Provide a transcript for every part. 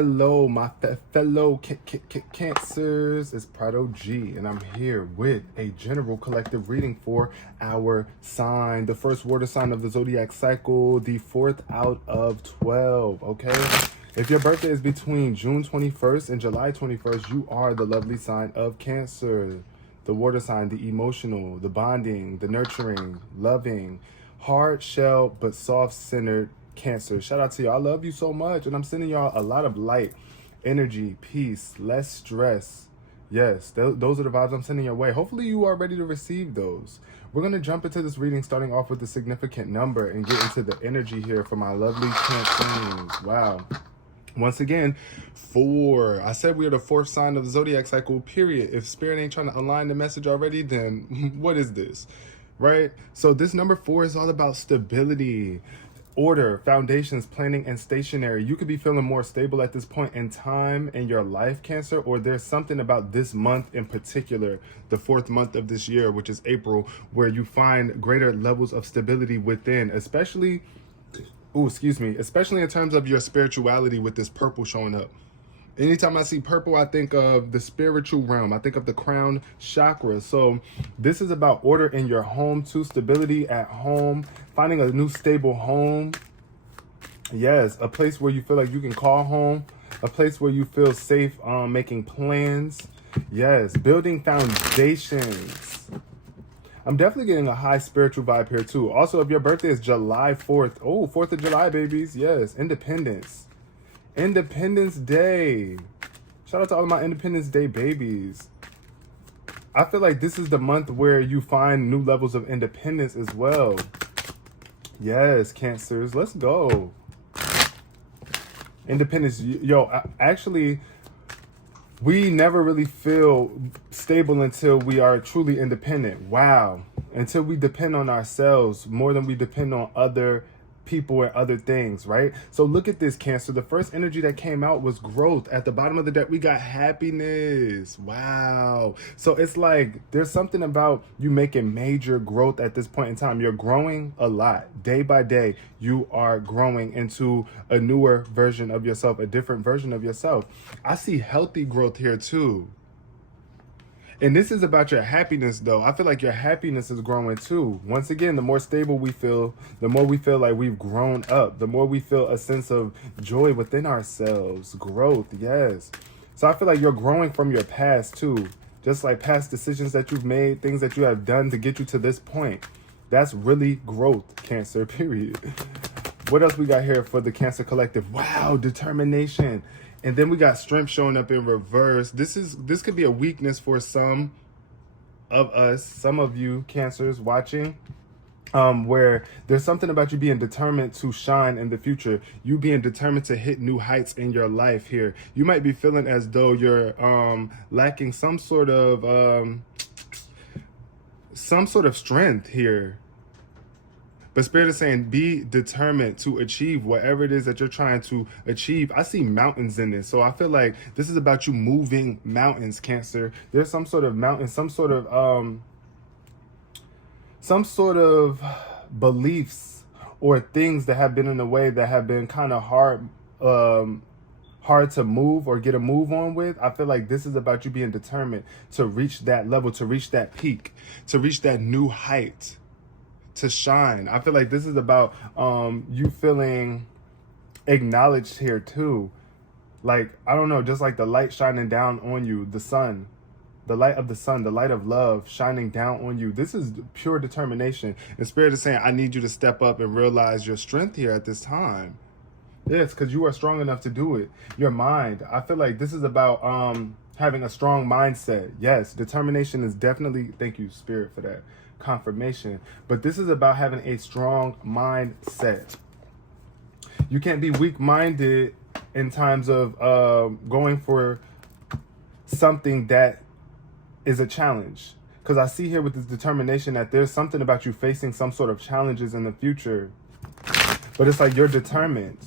Hello, my fellow Cancers. It's Prado G, and I'm here with a general collective reading for our sign, the first water sign of the zodiac cycle, the 4th out of 12. Okay, if your birthday is between June 21st and July 21st, you are the lovely sign of Cancer, the water sign, the emotional, the bonding, the nurturing, loving, hard shell but soft-centered Cancer. Shout out to y'all. I love you so much, and I'm sending y'all a lot of light, energy, peace, less stress. Yes, those are the vibes I'm sending your way. Hopefully you are ready to receive those. We're going to jump into this reading starting off with a significant number and get into the energy here for my lovely Cancers. Wow. Once again, 4. I said we are the 4th sign of the zodiac cycle, period. If spirit ain't trying to align the message already, then what is this? Right? So this number 4 is all about stability, order, foundations, planning, and stationary. You could be feeling more stable at this point in time in your life, Cancer, or there's something about this month in particular, the 4th month of this year, which is April, where you find greater levels of stability within, especially in terms of your spirituality with this purple showing up. Anytime I see purple, I think of the spiritual realm. I think of the crown chakra. So this is about order in your home too, stability at home, finding a new stable home. Yes, a place where you feel like you can call home, a place where you feel safe making plans. Yes, building foundations. I'm definitely getting a high spiritual vibe here too. Also, if your birthday is July 4th, oh, 4th of July, babies. Yes, Independence Day. Shout out to all of my Independence Day babies. I feel like this is the month where you find new levels of independence as well. Yes, Cancers, let's go. Independence. Yo, actually, we never really feel stable until we are truly independent. Wow. Until we depend on ourselves more than we depend on other people and other things, right? So look at this, Cancer. The first energy that came out was growth. At the bottom of the deck, we got happiness. Wow. So it's like there's something about you making major growth at this point in time. You're growing a lot. Day by day, you are growing into a newer version of yourself, a different version of yourself. I see healthy growth here too. And this is about your happiness, though. I feel like your happiness is growing, too. Once again, the more stable we feel, the more we feel like we've grown up, the more we feel a sense of joy within ourselves. Growth, yes. So I feel like you're growing from your past, too. Just like past decisions that you've made, things that you have done to get you to this point. That's really growth, Cancer, period. What else we got here for the Cancer Collective? Wow, determination. And then we got strength showing up in reverse. This could be a weakness for some of us, some of you Cancers watching, where there's something about you being determined to shine in the future. You being determined to hit new heights in your life here. You might be feeling as though you're lacking some sort of strength here. But Spirit is saying be determined to achieve whatever it is that you're trying to achieve. I see mountains in this. So I feel like this is about you moving mountains, Cancer. There's some sort of mountain, some sort of beliefs or things that have been in the way that have been kind of hard to move or get a move on with. I feel like this is about you being determined to reach that level, to reach that peak, to reach that new height, to shine. I feel like this is about you feeling acknowledged here too. Like, I don't know, just like the light shining down on you, the sun, the light of the sun, the light of love shining down on you. This is pure determination. And Spirit is saying, I need you to step up and realize your strength here at this time. Yes, because you are strong enough to do it. Your mind. I feel like this is about having a strong mindset. Yes, determination is definitely, thank you, Spirit, for that confirmation. But this is about having a strong mindset. You can't be weak-minded in times of going for something that is a challenge. Because I see here with this determination that there's something about you facing some sort of challenges in the future. But it's like you're determined.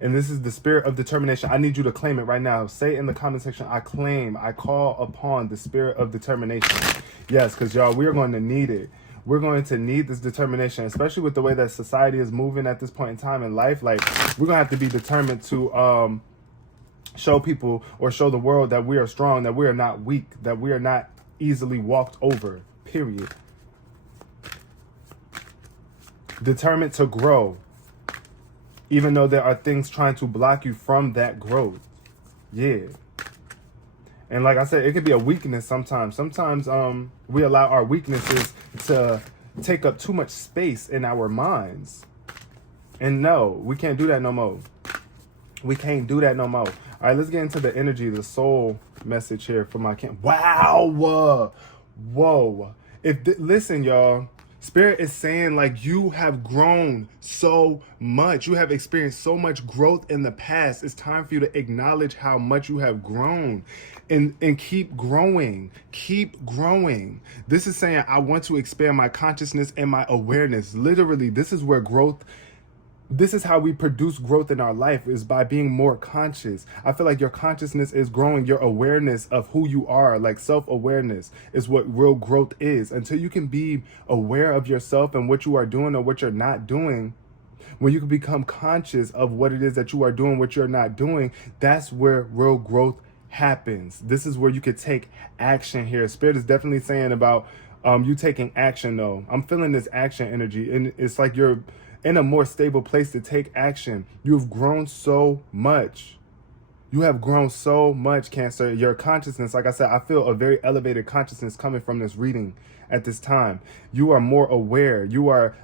And this is the spirit of determination. I need you to claim it right now. Say in the comment section, I claim, I call upon the spirit of determination. Yes, because y'all, we're going to need it. We're going to need this determination, especially with the way that society is moving at this point in time in life. Like, we're going to have to be determined to show people or show the world that we are strong, that we are not weak, that we are not easily walked over, period. Determined to grow, even though there are things trying to block you from that growth. Yeah. And like I said, it could be a weakness sometimes. Sometimes we allow our weaknesses to take up too much space in our minds. And no, we can't do that no more. We can't do that no more. All right, let's get into the energy, the soul message here for my camp. Wow. Whoa. Listen, y'all. Spirit is saying, like, you have grown so much. You have experienced so much growth in the past. It's time for you to acknowledge how much you have grown and keep growing. Keep growing. This is saying, I want to expand my consciousness and my awareness. Literally, this is where growth. This is how we produce growth in our life, is by being more conscious. I feel like your consciousness is growing, your awareness of who you are, like self-awareness is what real growth is. Until you can be aware of yourself and what you are doing or what you're not doing, when you can become conscious of what it is that you are doing, what you're not doing, that's where real growth happens. This is where you could take action here. Spirit is definitely saying about you taking action though. I'm feeling this action energy, and it's like you're in a more stable place to take action. You've grown so much. You have grown so much, Cancer. Your consciousness, like I said, I feel a very elevated consciousness coming from this reading at this time. You are more aware. You are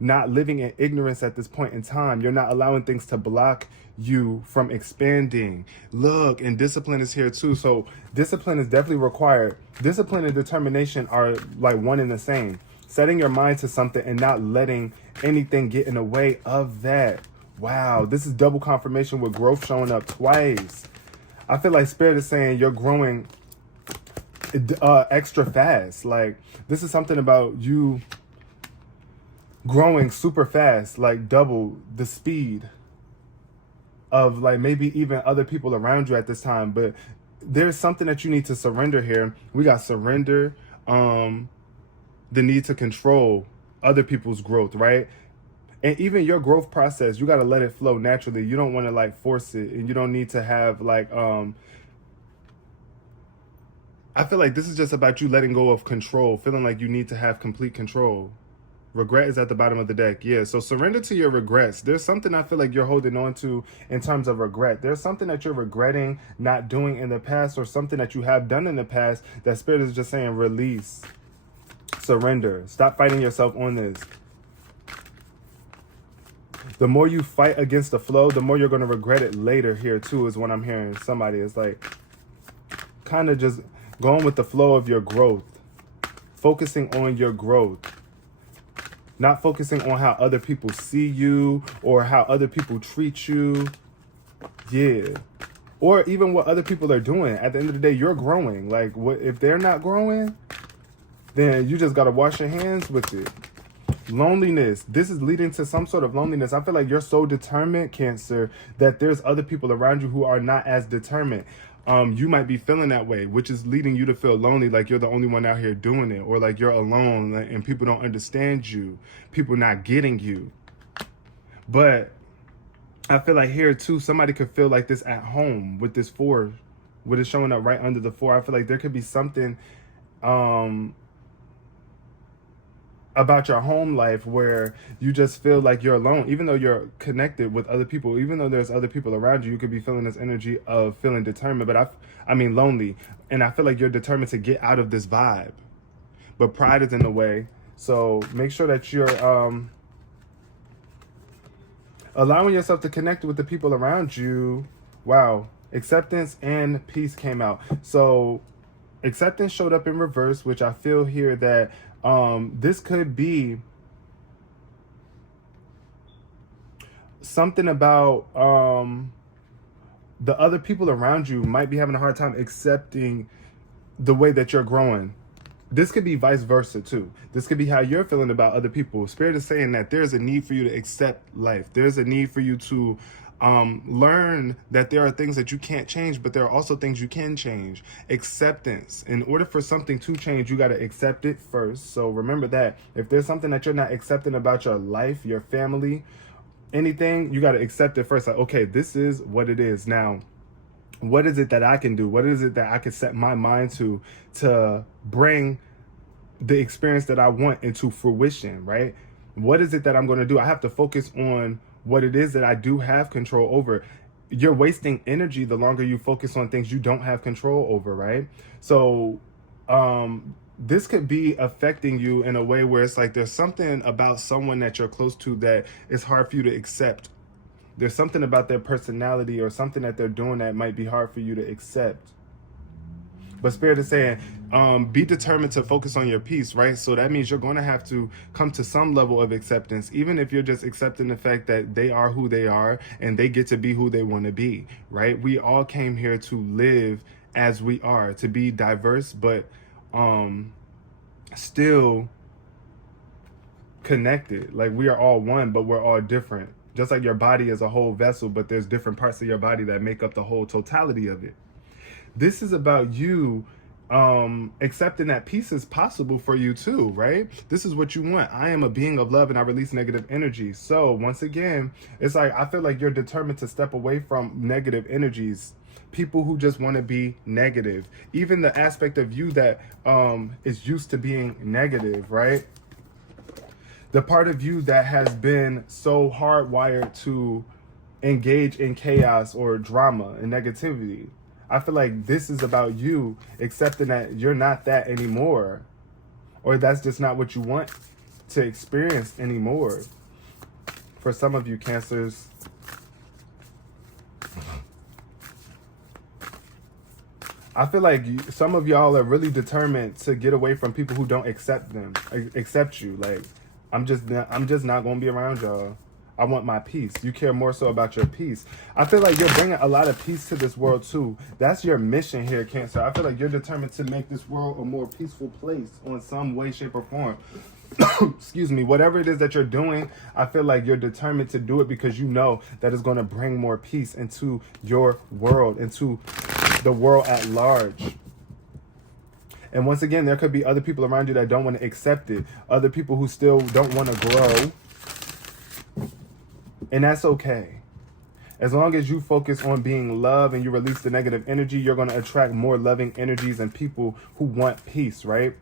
not living in ignorance at this point in time. You're not allowing things to block you from expanding. Look, and discipline is here too. So discipline is definitely required. Discipline and determination are like one and the same. Setting your mind to something and not letting anything get in the way of that. Wow, this is double confirmation with growth showing up twice. I feel like Spirit is saying you're growing extra fast. Like, this is something about you growing super fast, like double the speed of like maybe even other people around you at this time. But there's something that you need to surrender here. We got surrender, the need to control other people's growth, right? And even your growth process, you got to let it flow naturally. You don't want to like force it, and you don't need to have like I feel like this is just about you letting go of control, feeling like you need to have complete control. Regret is at the bottom of the deck. Yeah, so surrender to your regrets. There's something I feel like you're holding on to in terms of regret. There's something that you're regretting not doing in the past, or something that you have done in the past that Spirit is just saying release. Surrender. Stop fighting yourself on this. The more you fight against the flow, the more you're going to regret it later here too, is what I'm hearing. Somebody is like kind of just going with the flow of your growth. Focusing on your growth. Not focusing on how other people see you or how other people treat you. Yeah. Or even what other people are doing. At the end of the day, you're growing. Like, what if they're not growing? Then you just got to wash your hands with it. Loneliness. This is leading to some sort of loneliness. I feel like you're so determined, Cancer, that there's other people around you who are not as determined. You might be feeling that way, which is leading you to feel lonely, like you're the only one out here doing it, or like you're alone and people don't understand you, people not getting you. But I feel like here too, somebody could feel like this at home with this 4, with it showing up right under the 4. I feel like there could be something about your home life where you just feel like you're alone, even though you're connected with other people, even though there's other people around you. You could be feeling this energy of feeling determined, but I mean lonely. And I feel like you're determined to get out of this vibe, but pride is in the way. So make sure that you're allowing yourself to connect with the people around you. Wow. Acceptance and peace came out. So acceptance showed up in reverse, which I feel here that this could be something about the other people around you might be having a hard time accepting the way that you're growing. This could be vice versa too. This could be how you're feeling about other people. Spirit is saying that there's a need for you to accept life. There's a need for you to learn that there are things that you can't change, but there are also things you can change. Acceptance. In order for something to change, you got to accept it first. So remember that. If there's something that you're not accepting about your life, your family, anything, you got to accept it first. Like, okay, this is what it is. Now, What is it that I can do? What is it that I can set my mind to bring the experience that I want into fruition, right? What is it that I'm going to do? I have to focus on what it is that I do have control over. You're wasting energy the longer you focus on things you don't have control over, right? So this could be affecting you in a way where it's like there's something about someone that you're close to that is hard for you to accept. There's something about their personality or something that they're doing that might be hard for you to accept. But Spirit is saying, be determined to focus on your peace, right? So that means you're going to have to come to some level of acceptance, even if you're just accepting the fact that they are who they are and they get to be who they want to be, right? We all came here to live as we are, to be diverse, but still connected. Like we are all one, but we're all different. Just like your body is a whole vessel, but there's different parts of your body that make up the whole totality of it. This is about you accepting that peace is possible for you too, right? This is what you want. I am a being of love and I release negative energy. So once again, it's like I feel like you're determined to step away from negative energies. People who just want to be negative. Even the aspect of you that is used to being negative, right? The part of you that has been so hardwired to engage in chaos or drama and negativity. I feel like this is about you accepting that you're not that anymore, or that's just not what you want to experience anymore. For some of you Cancers, I feel like some of y'all are really determined to get away from people who don't accept you. Like, I'm just not gonna be around y'all. I want my peace. You care more so about your peace. I feel like you're bringing a lot of peace to this world too. That's your mission here, Cancer. I feel like you're determined to make this world a more peaceful place on some way, shape, or form. Excuse me. Whatever it is that you're doing, I feel like you're determined to do it because you know that it's going to bring more peace into your world, into the world at large. And once again, there could be other people around you that don't want to accept it. Other people who still don't want to grow. And that's okay. As long as you focus on being love and you release the negative energy, you're going to attract more loving energies and people who want peace, right?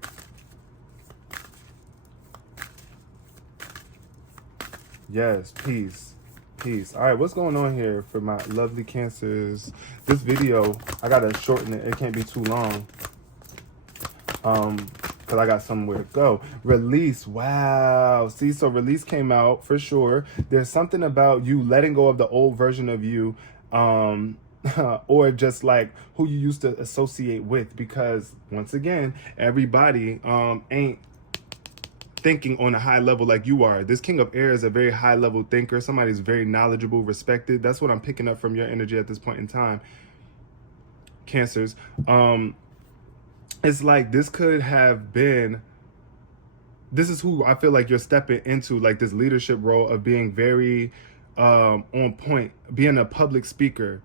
Yes, peace. Peace. All right, what's going on here for my lovely Cancers? This video, I got to shorten it. It can't be too long. Because I got somewhere to go. Release. Wow. See, so release came out for sure. There's something about you letting go of the old version of you, or just like who you used to associate with, because once again, everybody ain't thinking on a high level like you are. This King of Air is a very high level thinker. Somebody's very knowledgeable, respected. That's what I'm picking up from your energy at this point in time, Cancers. It's like this could have been, this is who I feel like you're stepping into, like this leadership role of being very on point, being a public speaker.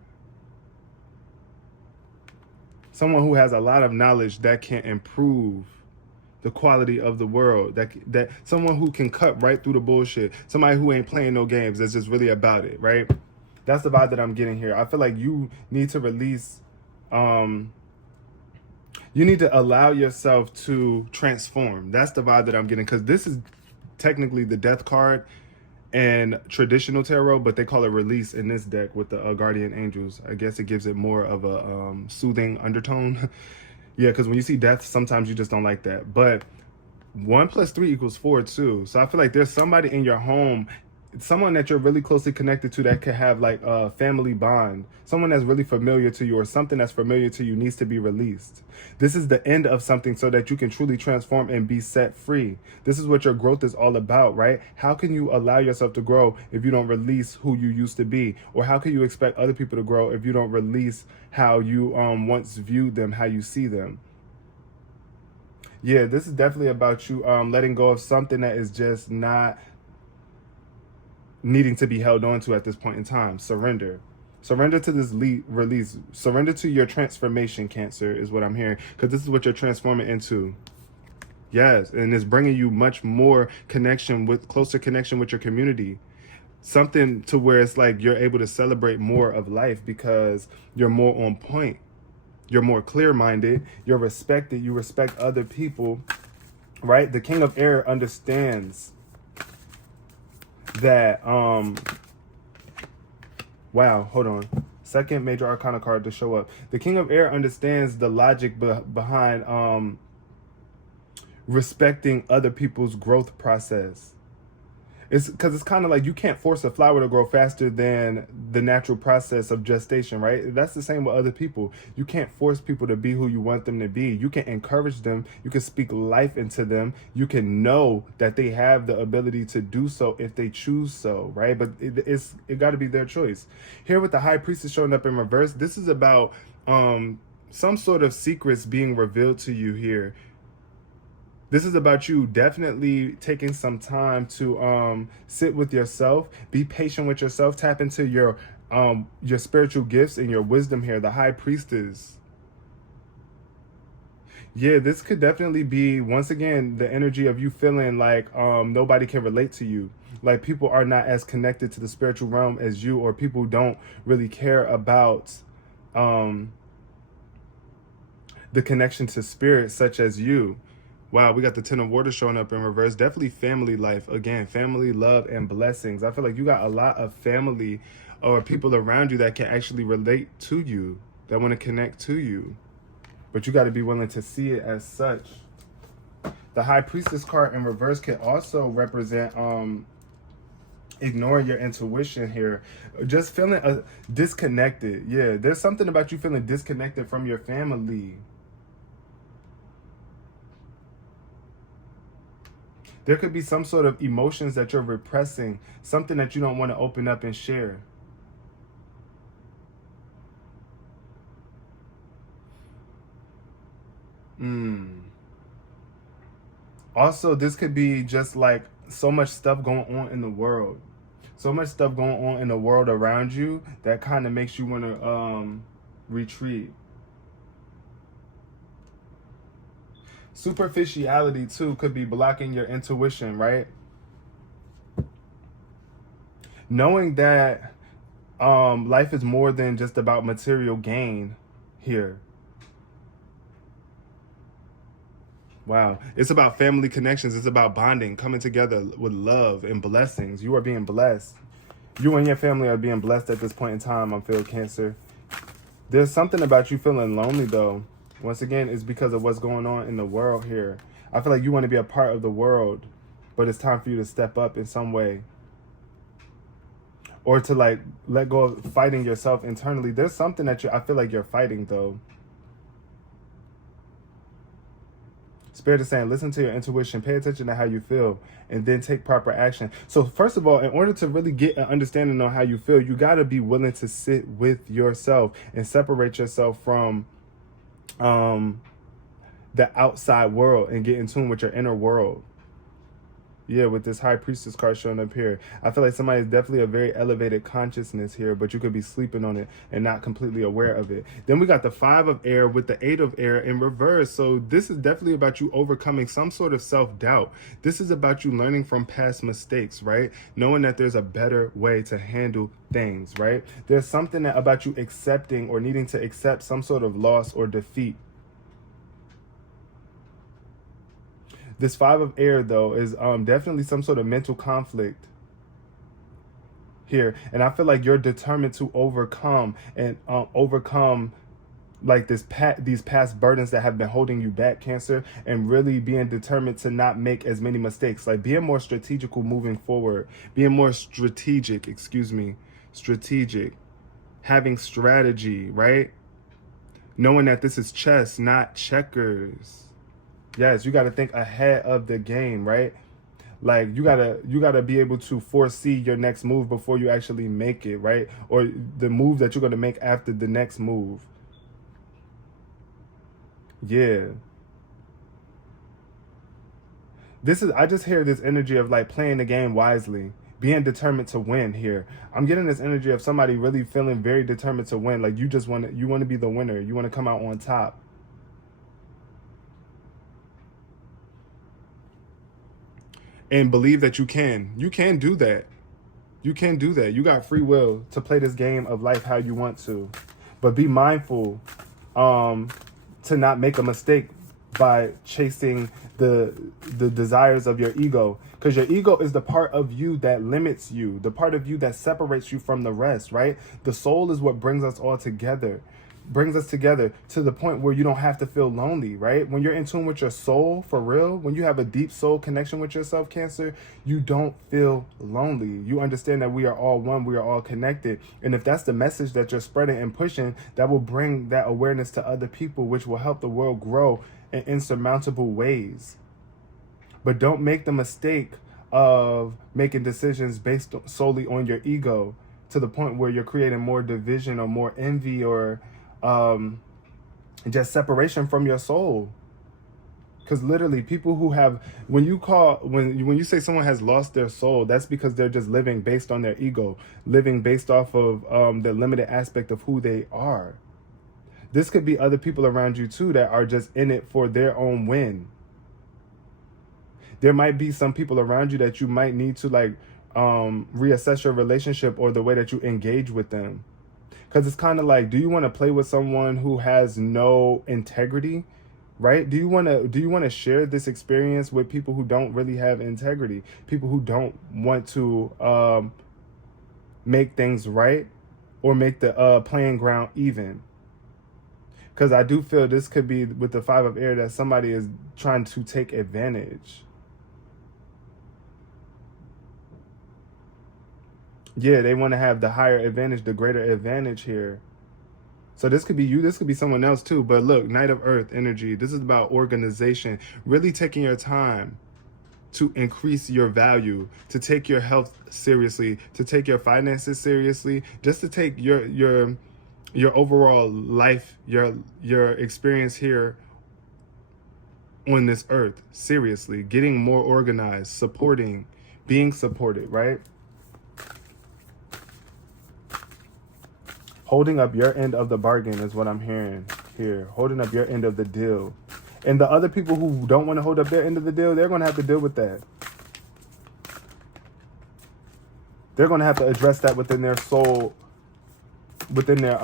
Someone who has a lot of knowledge that can improve the quality of the world, that someone who can cut right through the bullshit, somebody who ain't playing no games, that's just really about it, right? That's the vibe that I'm getting here. I feel like you need to release, you need to allow yourself to transform. That's the vibe that I'm getting, because this is technically the death card and traditional tarot, but they call it release in this deck with the guardian angels. I guess it gives it more of a soothing undertone. Yeah, because when you see death, sometimes you just don't like that. But 1 + 3 = 4 too. So I feel like there's somebody in your home, someone that you're really closely connected to that could have like a family bond. Someone that's really familiar to you, or something that's familiar to you needs to be released. This is the end of something so that you can truly transform and be set free. This is what your growth is all about, right? How can you allow yourself to grow if you don't release who you used to be? Or how can you expect other people to grow if you don't release how you once viewed them, how you see them? Yeah, this is definitely about you letting go of something that is just not needing to be held on to at this point in time. Surrender. Surrender to this release. Surrender to your transformation, Cancer, is what I'm hearing, because this is what you're transforming into. Yes, and it's bringing you much more connection with, closer connection with your community. something to where it's like you're able to celebrate more of life because you're more on point. You're more clear-minded. You're respected. You respect other people, right? The King of Air understands that, wow, hold on. Second major arcana card to show up. The King of Air understands the logic behind respecting other people's growth process. It's because it's kind of like you can't force a flower to grow faster than the natural process of gestation, right? That's the same with other people. You can't force people to be who you want them to be. You can encourage them. You can speak life into them. You can know that they have the ability to do so if they choose so, right? But it got to be their choice. Here with the High Priestess showing up in reverse, this is about some sort of secrets being revealed to you here. This is about you definitely taking some time to sit with yourself, be patient with yourself, tap into your spiritual gifts and your wisdom here, the High Priestess. Yeah, this could definitely be, once again, the energy of you feeling like nobody can relate to you. Like people are not as connected to the spiritual realm as you, or people don't really care about the connection to spirit such as you. Wow, we got the Ten of Water showing up in reverse. Definitely family life. Again, family, love, and blessings. I feel like you got a lot of family or people around you that can actually relate to you, that want to connect to you. But you got to be willing to see it as such. The High Priestess card in reverse can also represent ignoring your intuition here. Just feeling disconnected. Yeah, there's something about you feeling disconnected from your family. There could be some sort of emotions that you're repressing, something that you don't want to open up and share. Also, this could be just like so much stuff going on in the world. So much stuff going on in the world around you that kind of makes you want to retreat. Superficiality too could be blocking your intuition, right? Knowing that life is more than just about material gain here. Wow. It's about family connections. It's about bonding, coming together with love and blessings. You are being blessed. You and your family are being blessed at this point in time, I feel, Cancer. There's something about you feeling lonely, though. Once again, it's because of what's going on in the world here. I feel like you want to be a part of the world, but it's time for you to step up in some way. Or to like let go of fighting yourself internally. There's something that I feel like you're fighting, though. Spirit is saying, listen to your intuition, pay attention to how you feel, and then take proper action. So first of all, in order to really get an understanding on how you feel, you got to be willing to sit with yourself and separate yourself from the outside world and get in tune with your inner world. Yeah, with this High Priestess card showing up here, I feel like somebody is definitely a very elevated consciousness here, but you could be sleeping on it and not completely aware of it. Then we got the Five of Air with the Eight of Air in reverse. So this is definitely about you overcoming some sort of self-doubt. This is about you learning from past mistakes, right? Knowing that there's a better way to handle things, right? There's something about you accepting or needing to accept some sort of loss or defeat. This Five of Air, though, is definitely some sort of mental conflict here. And I feel like you're determined to overcome and overcome like these past burdens that have been holding you back, Cancer, and really being determined to not make as many mistakes. Like being more strategical moving forward, being more strategic, strategic, having strategy, right? Knowing that this is chess, not checkers. Yes, you got to think ahead of the game, right? Like you gotta be able to foresee your next move before you actually make it, right? Or the move that you're gonna make after the next move. Yeah. I just hear this energy of like playing the game wisely, being determined to win here. I'm getting this energy of somebody really feeling very determined to win. Like you want to be the winner. You want to come out on top. And believe that you can do that. You can do that. You got free will to play this game of life how you want to. But be mindful to not make a mistake by chasing the desires of your ego. Because your ego is the part of you that limits you, the part of you that separates you from the rest, right? The soul is what brings us all together, brings us together to the point where you don't have to feel lonely, right? When you're in tune with your soul, for real, when you have a deep soul connection with yourself, Cancer, you don't feel lonely. You understand that we are all one, we are all connected. And if that's the message that you're spreading and pushing, that will bring that awareness to other people, which will help the world grow in insurmountable ways. But don't make the mistake of making decisions based solely on your ego to the point where you're creating more division or more envy or just separation from your soul. Because literally people who have, when you say someone has lost their soul, that's because they're just living based on their ego, living based off of the limited aspect of who they are. This could be other people around you too that are just in it for their own win. There might be some people around you that you might need to like reassess your relationship or the way that you engage with them. Because it's kind of like, do you want to play with someone who has no integrity, right? Do you want to share this experience with people who don't really have integrity, people who don't want to make things right or make the playing ground even? Because I do feel this could be with the 5 of air that somebody is trying to take advantage. Yeah, they want to have the higher advantage, the greater advantage here. So this could be you, this could be someone else too. But look, Knight of Earth energy, this is about organization, really taking your time to increase your value, to take your health seriously, to take your finances seriously, just to take your overall life, your experience here on this earth seriously, getting more organized, supporting, being supported, right? Holding up your end of the bargain is what I'm hearing here. Holding up your end of the deal. And the other people who don't want to hold up their end of the deal, they're going to have to deal with that. They're going to have to address that within their soul, within their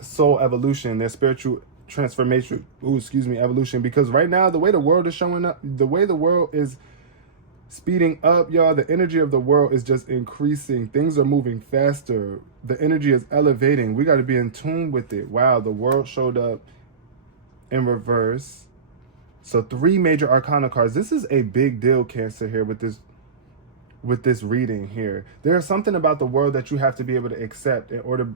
soul evolution, their spiritual transformation, evolution. Because right now, the way the world is showing up, the way the world is speeding up, y'all, the energy of the world is just increasing. Things are moving faster. The energy is elevating. We got to be in tune with it. Wow, the world showed up in reverse. So 3 major arcana cards. This is a big deal, Cancer, here with this reading here. There's something about the world that you have to be able to accept in order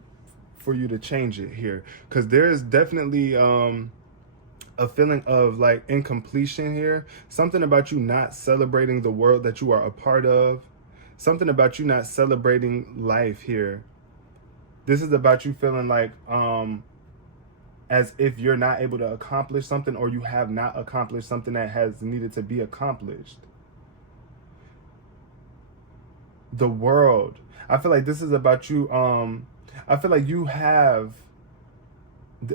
for you to change it here. Because there is definitely a feeling of like incompletion here. Something about you not celebrating the world that you are a part of. Something about you not celebrating life here. This is about you feeling like as if you're not able to accomplish something, or you have not accomplished something that has needed to be accomplished. The world. I feel like this is about you. I feel like you have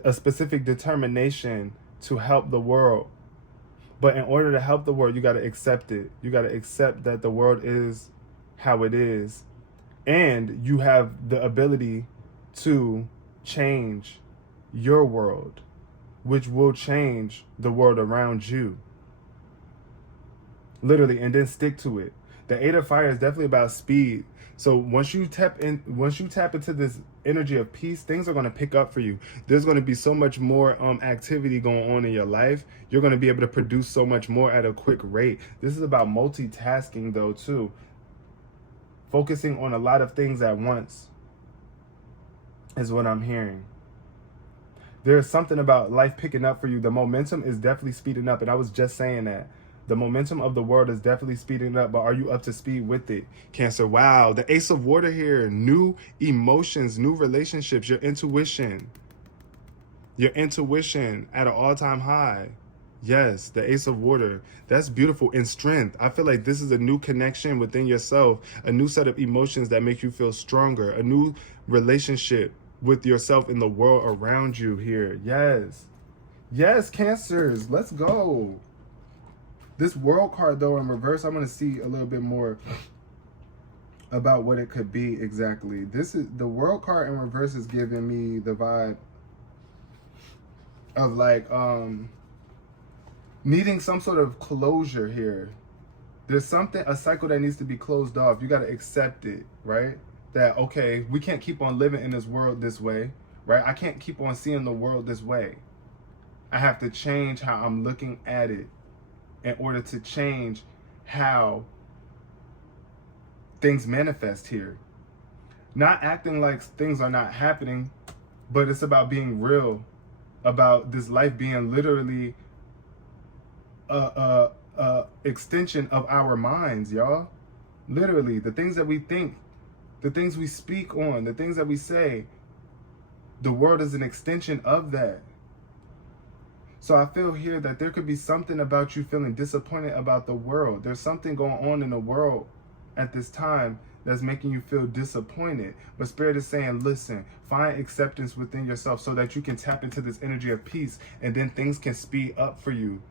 a specific determination to help the world. But in order to help the world, you got to accept it. You got to accept that the world is how it is. And you have the ability to change your world, which will change the world around you. Literally, and then stick to it. The 8 of Fire is definitely about speed. So once you tap into this energy of peace, things are going to pick up for you. There's going to be so much more activity going on in your life. You're going to be able to produce so much more at a quick rate. This is about multitasking though too. Focusing on a lot of things at once is what I'm hearing. There's something about life picking up for you. The momentum is definitely speeding up. And I was just saying that. The momentum of the world is definitely speeding up, but are you up to speed with it, Cancer? Wow, the Ace of Water here. New emotions, new relationships, your intuition. Your intuition at an all-time high. Yes, the Ace of Water. That's beautiful. And strength. I feel like this is a new connection within yourself, a new set of emotions that make you feel stronger, a new relationship with yourself and the world around you here. Yes. Yes, Cancers. Let's go. This World card, though, in reverse, I'm going to see a little bit more about what it could be exactly. This is the world card in reverse is giving me the vibe of like needing some sort of closure here. There's something, a cycle that needs to be closed off. You got to accept it, right? That, okay, we can't keep on living in this world this way, right? I can't keep on seeing the world this way. I have to change how I'm looking at it in order to change how things manifest here. Not acting like things are not happening, but it's about being real, about this life being literally a extension of our minds, y'all. Literally, the things that we think, the things we speak on, the things that we say, the world is an extension of that. So I feel here that there could be something about you feeling disappointed about the world. There's something going on in the world at this time that's making you feel disappointed. But Spirit is saying, listen, find acceptance within yourself so that you can tap into this energy of peace, and then things can speed up for you.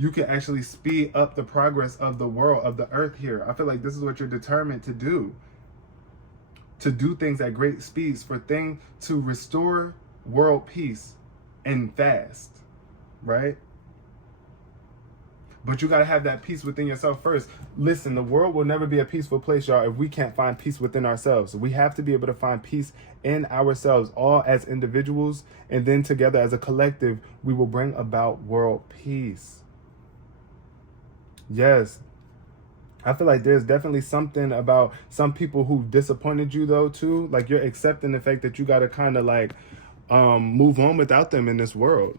You can actually speed up the progress of the world, of the earth here. I feel like this is what you're determined to do. To do things at great speeds, for things to restore world peace and fast, right? But you got to have that peace within yourself first. Listen, the world will never be a peaceful place, y'all, if we can't find peace within ourselves. We have to be able to find peace in ourselves, all as individuals, and then together as a collective, we will bring about world peace. Yes. I feel like there's definitely something about some people who disappointed you though too. Like you're accepting the fact that you got to kind of like move on without them in this world.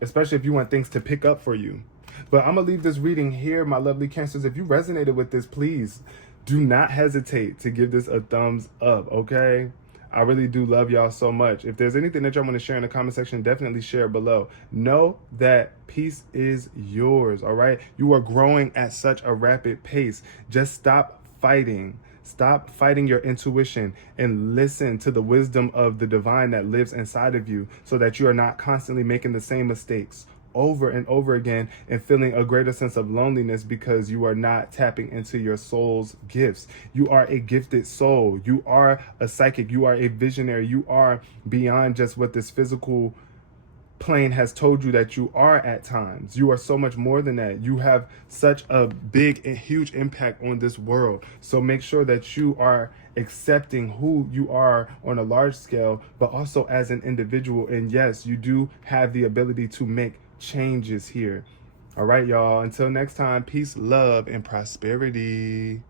Especially if you want things to pick up for you. But I'm going to leave this reading here, my lovely Cancers. If you resonated with this, please do not hesitate to give this a thumbs up, okay? I really do love y'all so much. If there's anything that y'all want to share in the comment section, definitely share it below. Know that peace is yours, all right? You are growing at such a rapid pace. Just stop fighting. Stop fighting your intuition and listen to the wisdom of the divine that lives inside of you so that you are not constantly making the same mistakes over and over again and feeling a greater sense of loneliness because you are not tapping into your soul's gifts. You are a gifted soul. You are a psychic. You are a visionary. You are beyond just what this physical plane has told you that you are at times. You are so much more than that. You have such a big and huge impact on this world. So make sure that you are accepting who you are on a large scale, but also as an individual. And yes, you do have the ability to make changes here. All right, y'all. Until next time, peace, love, and prosperity.